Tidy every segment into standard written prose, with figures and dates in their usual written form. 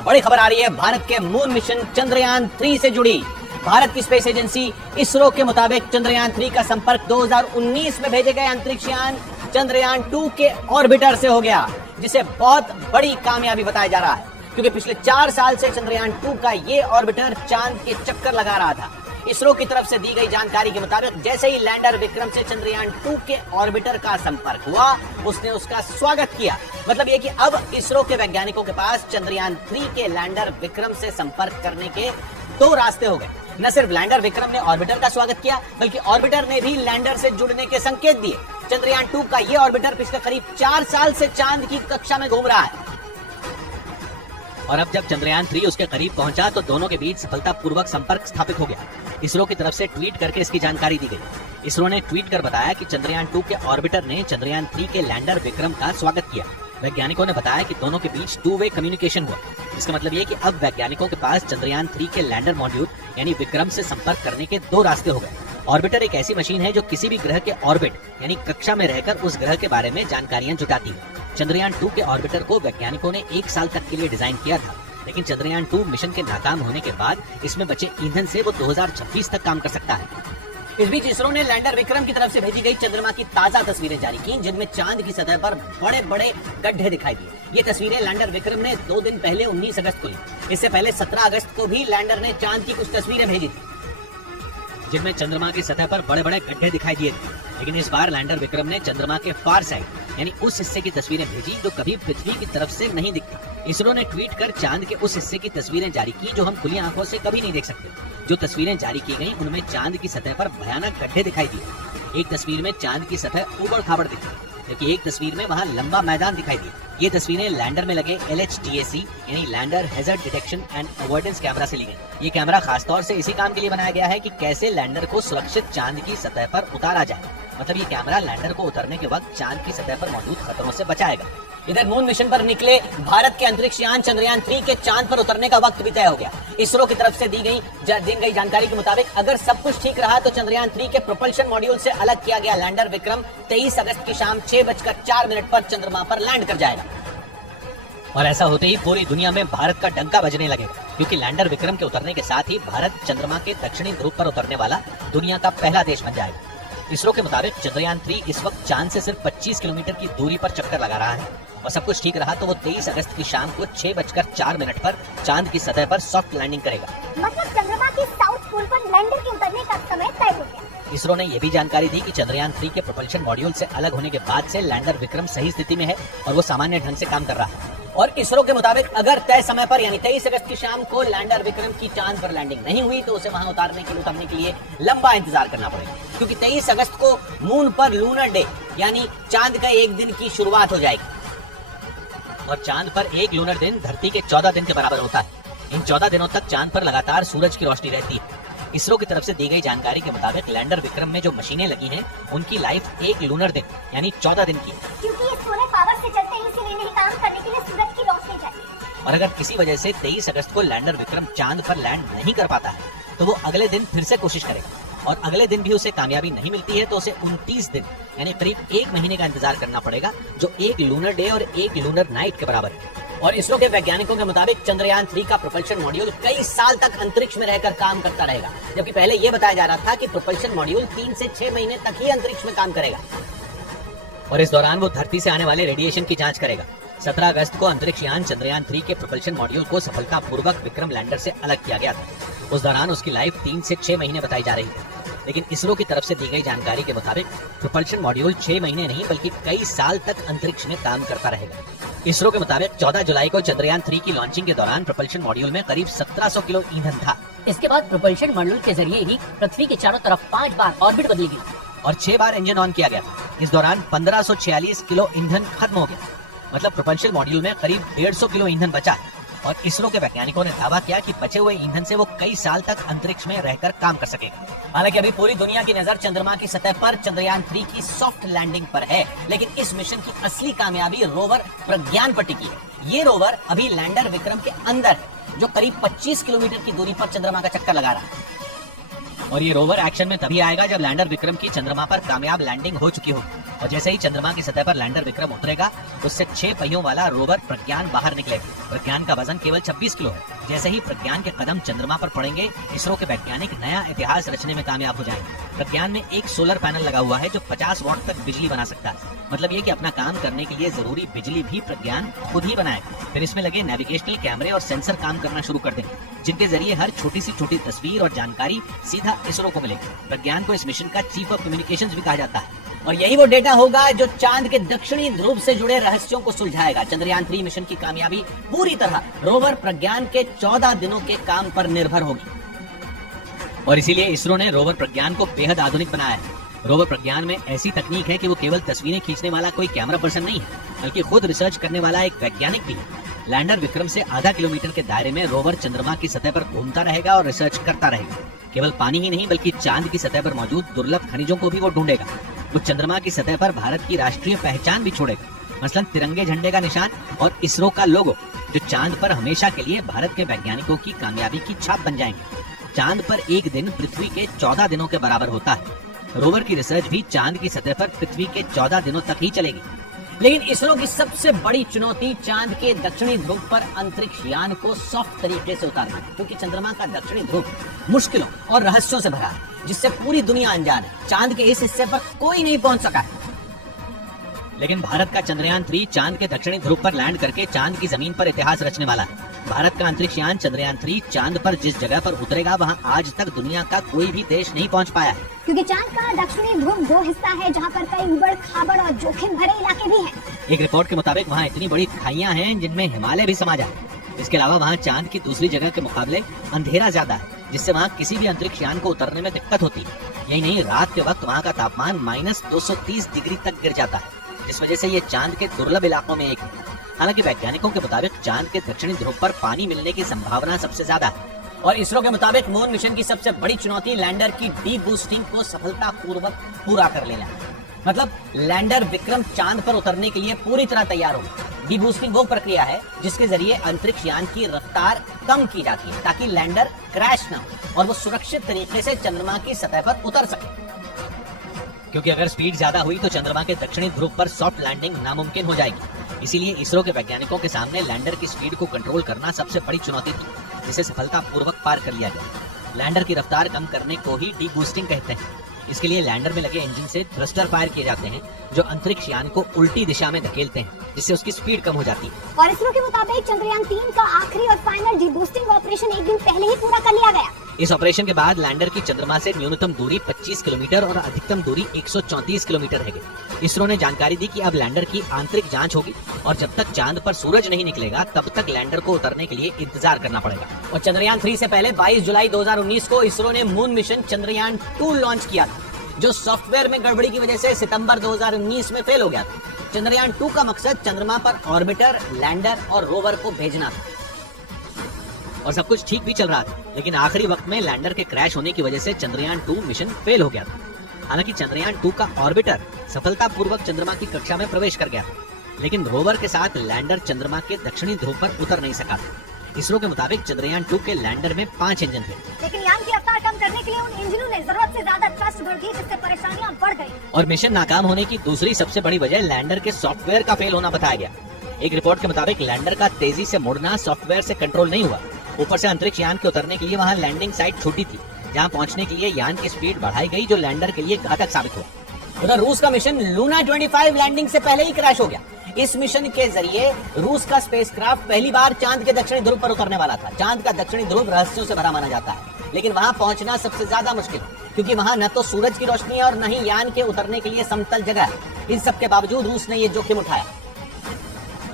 बड़ी खबर आ रही है भारत के मून मिशन चंद्रयान 3 से जुड़ी। भारत की स्पेस एजेंसी इसरो के मुताबिक चंद्रयान 3 का संपर्क 2019 में भेजे गए अंतरिक्ष यान चंद्रयान 2 के ऑर्बिटर से हो गया, जिसे बहुत बड़ी कामयाबी बताया जा रहा है, क्योंकि पिछले 4 साल से चंद्रयान 2 का ये ऑर्बिटर चांद के चक्कर लगा रहा था। इसरो की तरफ से दी गई जानकारी के मुताबिक जैसे ही लैंडर विक्रम से चंद्रयान 2 के ऑर्बिटर का संपर्क हुआ, उसने उसका स्वागत किया। मतलब ये कि अब इसरो के वैज्ञानिकों के पास चंद्रयान 3 के लैंडर विक्रम से संपर्क करने के 2 रास्ते हो गए। न सिर्फ लैंडर विक्रम ने ऑर्बिटर का स्वागत किया, बल्कि ऑर्बिटर ने भी लैंडर से जुड़ने के संकेत दिए। चंद्रयान 2 का यह ऑर्बिटर पिछले करीब 4 साल से चांद की कक्षा में घूम रहा है, और अब जब चंद्रयान 3 उसके करीब पहुंचा तो दोनों के बीच सफलतापूर्वक संपर्क स्थापित हो गया। इसरो की तरफ से ट्वीट करके इसकी जानकारी दी गई। इसरो ने ट्वीट कर बताया कि चंद्रयान 2 के ऑर्बिटर ने चंद्रयान 3 के लैंडर विक्रम का स्वागत किया। वैज्ञानिकों ने बताया कि दोनों के बीच 2-वे कम्युनिकेशन हुआ। इसका मतलब ये कि अब वैज्ञानिकों के पास चंद्रयान 3 के लैंडर मॉड्यूल यानी विक्रम से संपर्क करने के 2 रास्ते हो गए। ऑर्बिटर एक ऐसी मशीन है जो किसी भी ग्रह के ऑर्बिट यानी कक्षा में रहकर उस ग्रह के बारे में जानकारियां जुटाती है। चंद्रयान 2 के ऑर्बिटर को वैज्ञानिकों ने 1 साल तक के लिए डिजाइन किया था, लेकिन चंद्रयान 2 मिशन के नाकाम होने के बाद इसमें बचे ईंधन से वो 2026 तक काम कर सकता है। इस बीच इसरो ने लैंडर विक्रम की तरफ से भेजी गई चंद्रमा की ताजा तस्वीरें जारी की, जिनमें चांद की सतह पर बड़े बड़े गड्ढे दिखाई दिए। ये तस्वीरें लैंडर विक्रम ने 2 दिन पहले 19 अगस्त को ली। इससे पहले 17 अगस्त को भी लैंडर ने चांद की कुछ तस्वीरें भेजी थी, जिनमें चंद्रमा की सतह पर बड़े बड़े गड्ढे दिखाई दिए थे। लेकिन इस बार लैंडर विक्रम ने चंद्रमा के फार साइड यानी उस हिस्से की तस्वीरें भेजी जो कभी पृथ्वी की तरफ से नहीं दिखती। इसरो ने ट्वीट कर चांद के उस हिस्से की तस्वीरें जारी की जो हम खुली आंखों से कभी नहीं देख सकते। जो तस्वीरें जारी की गयी उनमें चांद की सतह पर भयानक गड्ढे दिखाई दिए। एक तस्वीर में चांद की सतह उबड़ खाबड़ दिखी, जबकि एक तस्वीर में वहाँ लंबा मैदान दिखाई दिया। ये तस्वीरें लैंडर में लगे LHDAC यानी lander hazard detection and avoidance camera से ली गई। ये कैमरा खासतौर से इसी काम के लिए बनाया गया है कि कैसे लैंडर को सुरक्षित चांद की सतह पर उतारा जाए। मतलब ये कैमरा लैंडर को उतरने के वक्त चांद की सतह पर मौजूद खतरों से बचाएगा। इधर मून मिशन पर निकले भारत के अंतरिक्ष यान चंद्रयान 3 के चांद पर उतरने का वक्त भी तय हो गया। इसरो की तरफ से दी गई जानकारी के मुताबिक अगर सब कुछ ठीक रहा तो चंद्रयान 3 के प्रोपल्शन मॉड्यूल से अलग किया गया लैंडर विक्रम 23 अगस्त की शाम 6:04 पर चंद्रमा पर लैंड कर जाएगा। और ऐसा होते ही पूरी दुनिया में भारत का डंका बजने लगेगा, क्योंकि लैंडर विक्रम के उतरने के साथ ही भारत चंद्रमा के दक्षिणी ध्रुव पर उतरने वाला दुनिया का पहला देश बन जाएगा। इसरो के मुताबिक चंद्रयान 3 इस वक्त चांद से सिर्फ 25 किलोमीटर की दूरी पर चक्कर लगा रहा है, और सब कुछ ठीक रहा तो वो 23 अगस्त की शाम को 6:04 पर चांद की सतह पर सॉफ्ट लैंडिंग करेगा। मतलब चंद्रमा के साउथ पोल पर लैंडर के उतरने का समय तय हो गया। इसरो ने यह भी जानकारी दी कि चंद्रयान 3 के प्रोपल्शन मॉड्यूल से अलग होने के बाद से लैंडर विक्रम सही स्थिति में है और वो सामान्य ढंग से काम कर रहा है। और इसरो के मुताबिक अगर तय समय पर यानी 23 अगस्त की शाम को लैंडर विक्रम की चांद पर लैंडिंग नहीं हुई तो उसे वहां उतरने के लिए लंबा इंतजार करना पड़ेगा, क्योंकि 23 अगस्त को मून पर लूनर डे यानी चांद का एक दिन की शुरुआत हो जाएगी। और चांद पर एक लूनर दिन धरती के 14 दिन के बराबर होता है। इन 14 दिनों तक चांद पर लगातार सूरज की रोशनी रहती है। इसरो की तरफ से दी गई जानकारी के मुताबिक लैंडर विक्रम में जो मशीनें लगी हैं उनकी लाइफ एक लूनर दिन यानी 14 दिन की है, क्योंकि ये सोलर पावर से चलते हैं, इसीलिए इन्हें काम करने के लिए सूरज की रोशनी चाहिए। और अगर किसी वजह से 23 अगस्त को लैंडर विक्रम चांद पर लैंड नहीं कर पाता है तो वो अगले दिन फिर से कोशिश करेगा, और अगले दिन भी उसे कामयाबी नहीं मिलती है तो उसे 29 दिन यानी करीब 1 महीने का इंतजार करना पड़ेगा, जो एक लूनर डे और एक लूनर नाइट के बराबर है। और इसरो के वैज्ञानिकों के मुताबिक चंद्रयान 3 का प्रोपल्शन मॉड्यूल कई साल तक अंतरिक्ष में रहकर काम करता रहेगा, जबकि पहले यह बताया जा रहा था कि प्रोपल्शन मॉड्यूल 3 से 6 महीने तक ही अंतरिक्ष में काम करेगा, और इस दौरान वो धरती से आने वाले रेडिएशन की जांच करेगा। 17 अगस्त को अंतरिक्ष यान चंद्रयान 3 के प्रोपल्शन मॉड्यूल को सफलतापूर्वक विक्रम लैंडर से अलग किया गया था। उस दौरान उसकी लाइफ 3 से 6 महीने बताई जा रही थी, लेकिन इसरो की तरफ से दी गई जानकारी के मुताबिक प्रोपल्शन मॉड्यूल 6 महीने नहीं बल्कि कई साल तक अंतरिक्ष में काम करता रहेगा। इसरो के मुताबिक 14 जुलाई को चंद्रयान 3 की लॉन्चिंग के दौरान प्रोपल्शन मॉड्यूल में करीब 1700 किलो ईंधन था। इसके बाद प्रोपल्शन मॉड्यूल के जरिए ही पृथ्वी के चारों तरफ 5 बार ऑर्बिट बदली गई और 6 बार इंजन ऑन किया गया। इस दौरान 1546 किलो ईंधन खत्म हो गया। मतलब प्रोपल्शन मॉड्यूल में करीब 150 किलो ईंधन बचा, और इसरो के वैज्ञानिकों ने दावा किया कि बचे हुए ईंधन से वो कई साल तक अंतरिक्ष में रहकर काम कर सकेगा। हालांकि अभी पूरी दुनिया की नजर चंद्रमा की सतह पर चंद्रयान 3 की सॉफ्ट लैंडिंग पर है, लेकिन इस मिशन की असली कामयाबी रोवर प्रज्ञान पर टिकी है। ये रोवर अभी लैंडर विक्रम के अंदर है, जो करीब 25 किलोमीटर की दूरी पर चंद्रमा का चक्कर लगा रहा है। और ये रोवर एक्शन में तभी आएगा जब लैंडर विक्रम की चंद्रमा पर कामयाब लैंडिंग हो चुकी हो और जैसे ही चंद्रमा की सतह पर लैंडर विक्रम उतरेगा, उससे 6 पहियों वाला रोवर प्रज्ञान बाहर निकलेगा। प्रज्ञान का वजन केवल 26 किलो है। जैसे ही प्रज्ञान के कदम चंद्रमा पर पड़ेंगे, इसरो के वैज्ञानिक नया इतिहास रचने में कामयाब हो जाएंगे। प्रज्ञान में एक सोलर पैनल लगा हुआ है जो 50 वॉट तक बिजली बना सकता है। मतलब ये कि अपना काम करने के लिए जरूरी बिजली भी प्रज्ञान खुद ही बनाएगा। फिर इसमें लगे नेविगेशनल कैमरे और सेंसर काम करना शुरू कर देंगे, जिनके जरिए हर छोटी सी छोटी तस्वीर और जानकारी सीधा इसरो को मिलेगी। प्रज्ञान को इस मिशन का चीफ ऑफ कम्युनिकेशंस भी कहा जाता है। और यही वो डेटा होगा जो चांद के दक्षिणी ध्रुव से जुड़े रहस्यों को सुलझाएगा। चंद्रयान 3 मिशन की कामयाबी पूरी तरह रोवर प्रज्ञान के 14 दिनों के काम पर निर्भर होगी। और इसीलिए इसरो ने रोवर प्रज्ञान को बेहद आधुनिक बनाया है। रोवर प्रज्ञान में ऐसी तकनीक है कि वो केवल तस्वीरें खींचने वाला कोई कैमरा पर्सन नहीं है, बल्कि खुद रिसर्च करने वाला एक वैज्ञानिक भी है। लैंडर विक्रम से आधा किलोमीटर के दायरे में रोवर चंद्रमा की सतह पर घूमता रहेगा और रिसर्च करता रहेगा। केवल पानी ही नहीं, बल्कि चांद की सतह पर मौजूद दुर्लभ खनिजों को भी वो ढूंढेगा। वो चंद्रमा की सतह पर भारत की राष्ट्रीय पहचान भी छोड़ेगा, मसलन तिरंगे झंडे का निशान और इसरो का लोगो, जो चांद पर हमेशा के लिए भारत के वैज्ञानिकों की कामयाबी की छाप बन जाएंगे। चांद पर एक दिन पृथ्वी के 14 दिनों के बराबर होता है। रोवर की रिसर्च भी चांद की सतह पर पृथ्वी के 14 दिनों तक ही चलेगी। लेकिन इसरो की सबसे बड़ी चुनौती चांद के दक्षिणी ध्रुव पर अंतरिक्ष यान को सॉफ्ट तरीके से उतारना है, क्योंकि चंद्रमा का दक्षिणी ध्रुव मुश्किलों और रहस्यों से भरा है, जिससे पूरी दुनिया अनजान है। चांद के इस हिस्से पर कोई नहीं पहुंच सका है। लेकिन भारत का चंद्रयान 3 चांद के दक्षिणी ध्रुव पर लैंड करके चांद की जमीन पर इतिहास रचने वाला है। भारत का अंतरिक्ष यान चंद्रयान 3 चांद पर जिस जगह पर उतरेगा, वहां आज तक दुनिया का कोई भी देश नहीं पहुंच पाया है। क्योंकि चांद का दक्षिणी ध्रुव वो हिस्सा है जहाँ पर कई उबड़ खाबड़ और जोखिम भरे इलाके भी हैं। एक रिपोर्ट के मुताबिक वहाँ इतनी बड़ी खाइयां हैं जिनमें हिमालय भी समा जाए। इसके अलावा वहाँ चांद की दूसरी जगह के मुकाबले अंधेरा ज्यादा है, जिससे वहाँ किसी भी अंतरिक्ष यान को उतरने में दिक्कत होती है। यही नहीं, रात के वक्त वहाँ का तापमान -230 डिग्री तक गिर जाता है, जिस वजह से ये चांद के दुर्लभ इलाकों में एक है। हालांकि वैज्ञानिकों के मुताबिक चांद के दक्षिणी ध्रुव पर पानी मिलने की संभावना सबसे ज्यादा है। और इसरो के मुताबिक मून मिशन की सबसे बड़ी चुनौती लैंडर की डी बूस्टिंग को सफलतापूर्वक पूरा कर लेना है। मतलब लैंडर विक्रम चांद पर उतरने के लिए पूरी तरह तैयार होगा। डी बूस्टिंग वो प्रक्रिया है जिसके जरिए अंतरिक्ष यान की रफ्तार कम की जाती है, ताकि लैंडर क्रैश न हो और वो सुरक्षित तरीके से चंद्रमा की सतह पर उतर सके। क्योंकि अगर स्पीड ज्यादा हुई तो चंद्रमा के दक्षिणी ध्रुव पर सॉफ्ट लैंडिंग नामुमकिन हो जाएगी। इसीलिए इसरो के वैज्ञानिकों के सामने लैंडर की स्पीड को कंट्रोल करना सबसे बड़ी चुनौती थी, जिसे सफलतापूर्वक पार कर लिया गया। लैंडर की रफ्तार कम करने को ही डी बूस्टिंग कहते हैं। इसके लिए लैंडर में लगे इंजन से थ्रस्टर फायर किए जाते हैं, जो अंतरिक्ष यान को उल्टी दिशा में धकेलते हैं, जिससे उसकी स्पीड कम हो जाती है। और इसरो के मुताबिक चंद्रयान 3 का आखिरी और फाइनल डी बूस्टिंग ऑपरेशन एक दिन पहले ही पूरा कर लिया गया। इस ऑपरेशन के बाद लैंडर की चंद्रमा से न्यूनतम दूरी 25 किलोमीटर और अधिकतम दूरी 134 किलोमीटर रह गई। इसरो ने जानकारी दी कि अब लैंडर की आंतरिक जांच होगी और जब तक चांद पर सूरज नहीं निकलेगा तब तक लैंडर को उतरने के लिए इंतजार करना पड़ेगा। और चंद्रयान 3 से पहले 22 जुलाई 2019 को इसरो ने मून मिशन चंद्रयान 2 लॉन्च किया था, जो सॉफ्टवेयर में गड़बड़ी की वजह से सितंबर 2019 में फेल हो गया था। चंद्रयान 2 का मकसद चंद्रमा पर ऑर्बिटर, लैंडर और रोवर को भेजना था और सब कुछ ठीक भी चल रहा था। लेकिन आखिरी वक्त में लैंडर के क्रैश होने की वजह से चंद्रयान 2 मिशन फेल हो गया था। हालांकि चंद्रयान 2 का ऑर्बिटर सफलतापूर्वक चंद्रमा की कक्षा में प्रवेश कर गया था, लेकिन रोवर के साथ लैंडर चंद्रमा के दक्षिणी ध्रुव पर उतर नहीं सका था। इसरो के मुताबिक चंद्रयान 2 के लैंडर में 5 इंजन थे, लेकिन यान की रफ्तार कम करने के लिए उन इंजनों ने जरूरत से ज्यादा थ्रस्ट भर दी, जिससे परेशानियां बढ़ गई। और मिशन नाकाम होने की दूसरी सबसे बड़ी वजह लैंडर के सॉफ्टवेयर का फेल होना बताया गया। एक रिपोर्ट के मुताबिक लैंडर का तेजी से मुड़ना सॉफ्टवेयर से कंट्रोल नहीं हुआ। ऊपर से अंतरिक्ष यान के उतरने के लिए वहाँ लैंडिंग साइट छोटी थी, जहाँ पहुँचने के लिए यान की स्पीड बढ़ाई गई, जो लैंडर के लिए घातक साबित हुआ। उधर रूस का मिशन लूना 25 लैंडिंग से पहले ही क्रैश हो गया। इस मिशन के जरिए रूस का स्पेसक्राफ्ट पहली बार चांद के दक्षिणी ध्रुव पर उतरने वाला था। चांद का दक्षिणी ध्रुव रहस्यों से भरा माना जाता है, लेकिन वहां पहुंचना सबसे ज्यादा मुश्किल है, क्योंकि वहां न तो सूरज की रोशनी है और न ही यान के उतरने के लिए समतल जगह है। इन सब के बावजूद रूस ने ये जोखिम उठाया।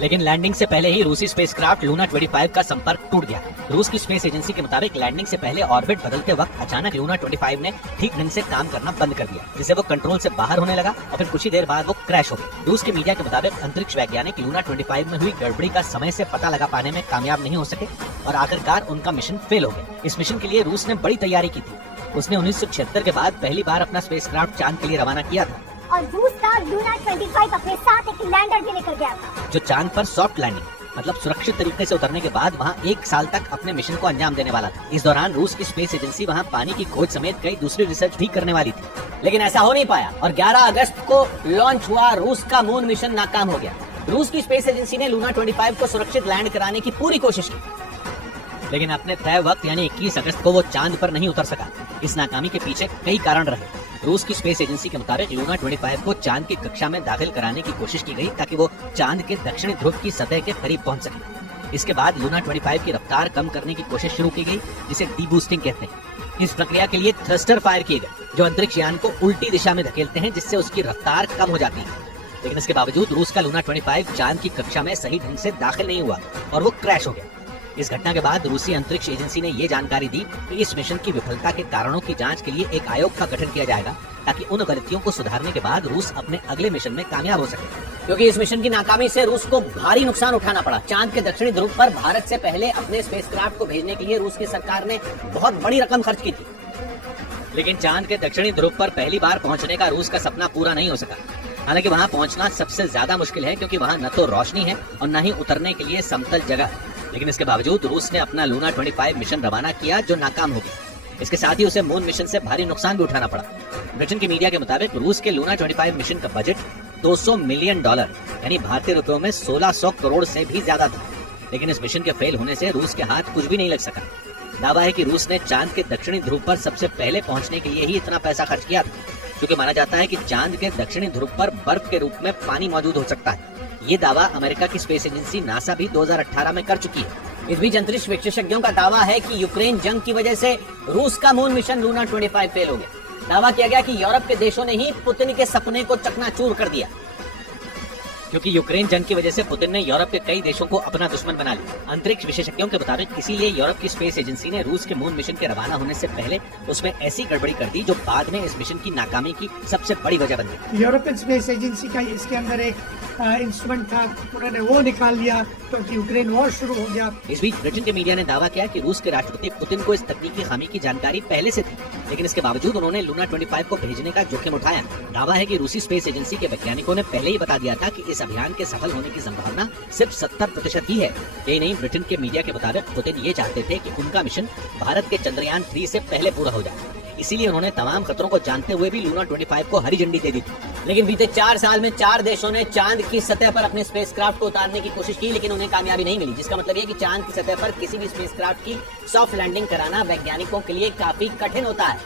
लेकिन लैंडिंग से पहले ही रूसी स्पेसक्राफ्ट लूना 25 का संपर्क टूट गया। रूस की स्पेस एजेंसी के मुताबिक लैंडिंग से पहले ऑर्बिट बदलते वक्त अचानक लूना 25 ने ठीक ढंग से काम करना बंद कर दिया, जिससे वो कंट्रोल से बाहर होने लगा और फिर कुछ ही देर बाद वो क्रैश हो गया। रूस के मीडिया के मुताबिक अंतरिक्ष वैज्ञानिक लूना 25 में हुई गड़बड़ी का समय से पता लगा पाने में कामयाब नहीं हो सके और आखिरकार उनका मिशन फेल हो गया। इस मिशन के लिए रूस ने बड़ी तैयारी की थी। उसने 1976 के बाद पहली बार अपना स्पेसक्राफ्ट चांद के लिए रवाना किया था और रूस का लूना 25 अपने साथ एक लैंडर भी लेकर गया था, जो चांद पर सॉफ्ट लैंडिंग मतलब सुरक्षित तरीके से उतरने के बाद वहाँ 1 साल तक अपने मिशन को अंजाम देने वाला था। इस दौरान रूस की स्पेस एजेंसी वहाँ पानी की खोज समेत कई दूसरी रिसर्च भी करने वाली थी, लेकिन ऐसा हो नहीं पाया और 11 अगस्त को लॉन्च हुआ रूस का मून मिशन नाकाम हो गया। रूस की स्पेस एजेंसी ने लूना 25 को सुरक्षित लैंड कराने की पूरी कोशिश की, लेकिन अपने तय वक्त यानी 21 अगस्त को वो चांद पर नहीं उतर सका। इस नाकामी के पीछे कई कारण रहे। रूस की स्पेस एजेंसी के मुताबिक लूना 25 को चांद की कक्षा में दाखिल कराने की कोशिश की गई ताकि वो चांद के दक्षिणी ध्रुव की सतह के करीब पहुंच सके। इसके बाद लूना 25 की रफ्तार कम करने की कोशिश शुरू की गई, जिसे डीबूस्टिंग कहते हैं। इस प्रक्रिया के लिए थ्रस्टर फायर किए गए, जो अंतरिक्ष यान को उल्टी दिशा में धकेलते हैं, जिससे उसकी रफ्तार कम हो जाती है। लेकिन इसके बावजूद रूस का लूना 25 चांद की कक्षा में सही ढंग से दाखिल नहीं हुआ और वो क्रैश हो गया। इस घटना के बाद रूसी अंतरिक्ष एजेंसी ने ये जानकारी दी कि इस मिशन की विफलता के कारणों की जांच के लिए एक आयोग का गठन किया जाएगा, ताकि उन गलतियों को सुधारने के बाद रूस अपने अगले मिशन में कामयाब हो सके। क्योंकि इस मिशन की नाकामी से रूस को भारी नुकसान उठाना पड़ा। चांद के दक्षिणी ध्रुव पर भारत से पहले अपने स्पेसक्राफ्ट को भेजने के लिए रूस की सरकार ने बहुत बड़ी रकम खर्च की थी, लेकिन चांद के दक्षिणी ध्रुव पर पहली बार पहुंचने का रूस का सपना पूरा नहीं हो सका। हालांकि वहां पहुंचना सबसे ज्यादा मुश्किल है, क्योंकि वहां न तो रोशनी है और न ही उतरने के लिए समतल जगह। लेकिन इसके बावजूद रूस ने अपना लूना 25 मिशन रवाना किया, जो नाकाम हो गया। इसके साथ ही उसे मून मिशन से भारी नुकसान भी उठाना पड़ा। ब्रिटेन की मीडिया के मुताबिक रूस के लूना 25 मिशन का बजट $200 मिलियन यानी भारतीय रुपयों में 1600 करोड़ से भी ज्यादा था। लेकिन इस मिशन के फेल होने से रूस के हाथ कुछ भी नहीं लग सका। दावा है कि रूस ने चांद के दक्षिणी ध्रुव पर सबसे पहले पहुंचने के लिए ही इतना पैसा खर्च किया था, क्योंकि माना जाता है कि चांद के दक्षिणी ध्रुव पर बर्फ के रूप में पानी मौजूद हो सकता है। ये दावा अमेरिका की स्पेस एजेंसी नासा भी 2018 में कर चुकी है। इस बीच अंतरिक्ष विशेषज्ञों का दावा है कि यूक्रेन जंग की वजह से रूस का मून मिशन लूना 25 फेल हो गया। दावा किया गया कि यूरोप के देशों ने ही पुतिन के सपने को चकनाचूर कर दिया, क्योंकि यूक्रेन जंग की वजह से पुतिन ने यूरोप के कई देशों को अपना दुश्मन बना लिया। अंतरिक्ष विशेषज्ञों के मुताबिक इसीलिए यूरोप की स्पेस एजेंसी ने रूस के मून मिशन के रवाना होने से पहले उसमें ऐसी गड़बड़ी कर दी, जो बाद में इस मिशन की नाकामी की सबसे बड़ी वजह बन गई। यूरोपियन स्पेस एजेंसी का इसके अंदर एक इंस्ट्रूमेंट था, उन्होंने वो निकाल लिया क्योंकि यूक्रेन वॉर शुरू हो गया। इस बीच ब्रिटेन के मीडिया ने दावा किया कि रूस के राष्ट्रपति पुतिन को इस तकनीकी खामी की जानकारी पहले से थी, लेकिन इसके बावजूद उन्होंने लूना 25 को भेजने का जोखिम उठाया। दावा है कि रूसी स्पेस एजेंसी के वैज्ञानिकों ने पहले ही बता दिया था कि इस अभियान के सफल होने की संभावना सिर्फ 70% ही है। यही नहीं, ब्रिटेन के मीडिया के मुताबिक पुतिन ये चाहते थे कि उनका मिशन भारत के चंद्रयान 3 से पहले पूरा हो जाए। इसीलिए उन्होंने तमाम खतरों को जानते हुए भी लूना 25 को हरी झंडी दे दी थी। लेकिन बीते 4 साल में 4 देशों ने चांद की सतह पर अपने स्पेसक्राफ्ट को उतारने की कोशिश की, लेकिन उन्हें कामयाबी नहीं मिली। जिसका मतलब ये कि चांद की सतह पर किसी भी स्पेसक्राफ्ट की सॉफ्ट लैंडिंग कराना वैज्ञानिकों के लिए काफी कठिन होता है,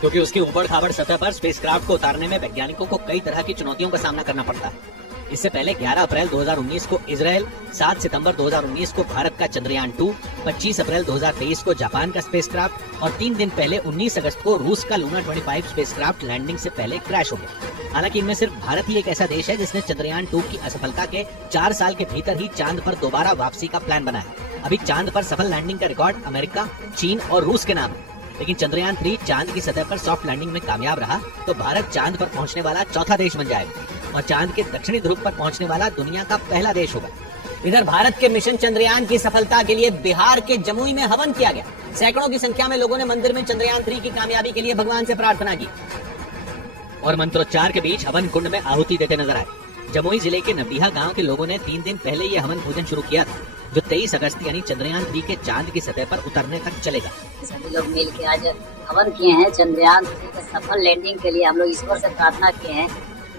क्योंकि उसकी ऊबड़-खाबड़ सतह पर स्पेसक्राफ्ट को उतारने में वैज्ञानिकों को कई तरह की चुनौतियों का सामना करना पड़ता है। इससे पहले 11 अप्रैल 2019 को इजराइल, 7 सितंबर 2019 को भारत का चंद्रयान 2, 25 अप्रैल 2023 को जापान का स्पेसक्राफ्ट और 3 दिन पहले 19 अगस्त को रूस का लूना 25 स्पेसक्राफ्ट लैंडिंग से पहले क्रैश हो गया। हालांकि इनमें सिर्फ भारत ही एक ऐसा देश है जिसने चंद्रयान 2 की असफलता के 4 साल के भीतर ही चांद पर दोबारा वापसी का प्लान बनाया। अभी चांद पर सफल लैंडिंग का रिकॉर्ड अमेरिका, चीन और रूस के नाम है। लेकिन चंद्रयान 3 चांद की सतह पर सॉफ्ट लैंडिंग में कामयाब रहा तो भारत चांद पर पहुंचने वाला चौथा देश बन जाएगा और चांद के दक्षिणी ध्रुव पर पहुंचने वाला दुनिया का पहला देश होगा। इधर भारत के मिशन चंद्रयान की सफलता के लिए बिहार के जमुई में हवन किया गया। सैकड़ों की संख्या में लोगों ने मंदिर में चंद्रयान 3 की कामयाबी के लिए भगवान से प्रार्थना की और मंत्रोच्चार के बीच हवन कुंड में आहुति देते नजर आए। जमुई जिले के नबीहा गांव के लोगों ने 3 दिन पहले ये हवन पूजन शुरू किया था, जो 23 अगस्त यानी चंद्रयान 3 के चांद की सतह पर उतरने तक चलेगा। सभी लोग मिल के आज हवन किए हैं। चंद्रयान 3 के सफल लैंडिंग के लिए हम लोग ईश्वर से प्रार्थना किए हैं।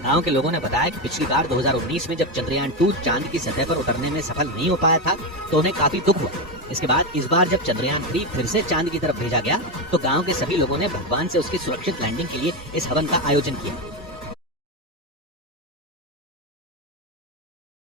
गांव के लोगों ने बताया कि पिछली बार 2019 में जब चंद्रयान 2 चांद की सतह पर उतरने में सफल नहीं हो पाया था तो उन्हें काफी दुख हुआ। इसके बाद इस बार जब चंद्रयान 3 फिर से चांद की तरफ भेजा गया तो गांव के सभी लोगों ने भगवान से उसकी सुरक्षित लैंडिंग के लिए इस हवन का आयोजन किया।